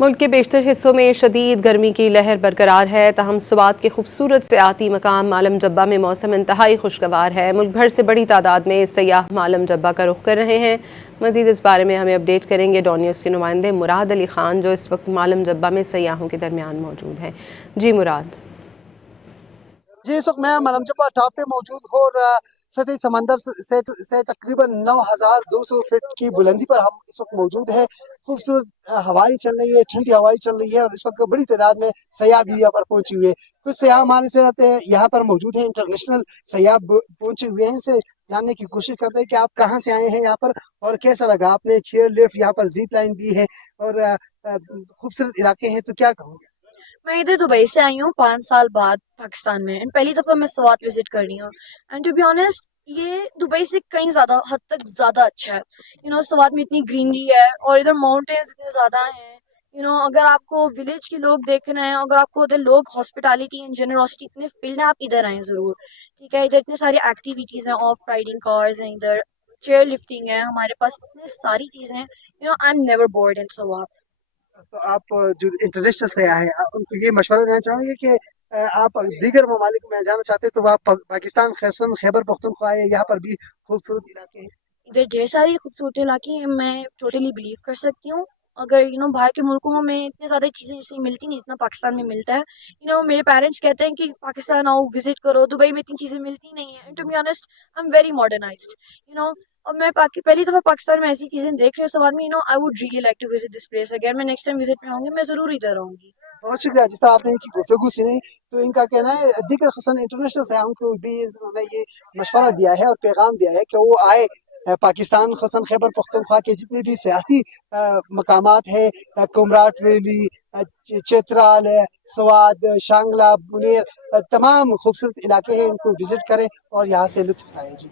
मुल्क के बेशतर हिस्सों में शदीद गर्मी की लहर बरकरार है। ताहम सुबात के खूबसूरत सियाती मकाम मालम जब्बा में मौसम इंतहाई खुशगवार है। मुल्क भर से बड़ी तादाद में सयाह मालम जब्बा का रुख कर रहे हैं। मज़ीद इस बारे में हमें अपडेट करेंगे डॉन न्यूज़ के नुमाइंदे मुराद अली खान, जो इस वक्त मालम जब्बा में सयाहों के दरमियान मौजूद हैं। जी मुराद। जी, इस वक्त मैं मालम जब्बा टॉप पे मौजूद हूँ और सतह समंदर से तकरीबन 9,200 फीट की बुलंदी पर हम इस वक्त मौजूद हैं। खूबसूरत हवाएं चल रही है, ठंडी हवाएं चल रही है और इस वक्त बड़ी तादाद में सयाह भी यहाँ पर पहुंचे हुए हैं। कुछ सयाह हमारे साथ यहाँ पर मौजूद हैं, इंटरनेशनल सयाह पहुंचे हुए हैं। इनसे जानने की कोशिश करते हैं कि आप कहाँ से आए हैं यहाँ पर और कैसा लगा। आपने चेयर लिफ्ट, यहाँ पर जीप लाइन भी है और खूबसूरत इलाके हैं, तो क्या कहोगे? मैं इधर दुबई से आई हूँ 5 साल बाद पाकिस्तान में, एंड पहली दफ़ा मैं स्वात विजिट कर रही हूँ। एंड टू बी ऑनेस्ट, ये दुबई से कहीं ज़्यादा हद तक ज़्यादा अच्छा है। स्वात में इतनी ग्रीनरी है और इधर माउंटेन्स इतने ज़्यादा हैं। अगर आपको विलेज के लोग देखना है, अगर आपको उधर लोग हॉस्पिटैलिटी एंड जेनरोसिटी इतने फील्ड है, आप इधर आएँ ज़रूर। ठीक है, इधर इतनी सारी एक्टिविटीज़ हैं, ऑफ राइडिंग कार्स हैं, इधर चेयर लिफ्टिंग है, हमारे पास इतनी सारी चीज़ें हैं। आई एम नेवर बोर्ड इन स्वात। तो आप जो इंटरनेशनल सयाह हैं, आप उनको ये मशवरा देना चाहेंगे कि आप दीगर ममालिक में जाना चाहते हैं तो आप पाकिस्तान खैबर पख्तूनख्वा है, यहाँ पर भी खूबसूरत इलाके हैं। इधर ढेर सारी खूबसूरत इलाके हैं, मैं टोटली बिलीव कर सकती हूँ। अगर बाहर के मुल्कों में इतनी ज़्यादा चीज़ें जैसे मिलती नहीं, इतना पाकिस्तान में मिलता है। मेरे पेरेंट्स कहते हैं कि पाकिस्तान आओ, विजिट करो, दुबई में इतनी चीज़ें मिलती नहीं है। To be honest, I am very modernised. और मैं पहली दफ़ा पाकिस्तान में ऐसी चीज़ें देख रही हूँ, सवाल में I would really like to visit this place. अगर मैं नेक्स्ट टाइम विजिट में आऊँगी, मैं ज़रूर इधर आऊँगी। बहुत शुक्रिया। जिस तरह आपने इनकी गुफ्तगू सुनी, तो इनका कहना है दीगर खसन इंटरनेशनल सयाहों को भी उन्होंने ये मशवरा दिया है और पैगाम दिया है कि वो आए पाकिस्तान खसन खैबर पख्तूनख्वा के जितने भी सियाती मकामात है, कुमराट वैली, चेतराल है, स्वाद, शांगला, मुनेर, तमाम खूबसूरत इलाके हैं, इनको विजिट करें और यहाँ से लुत्फ उठाएं। जी।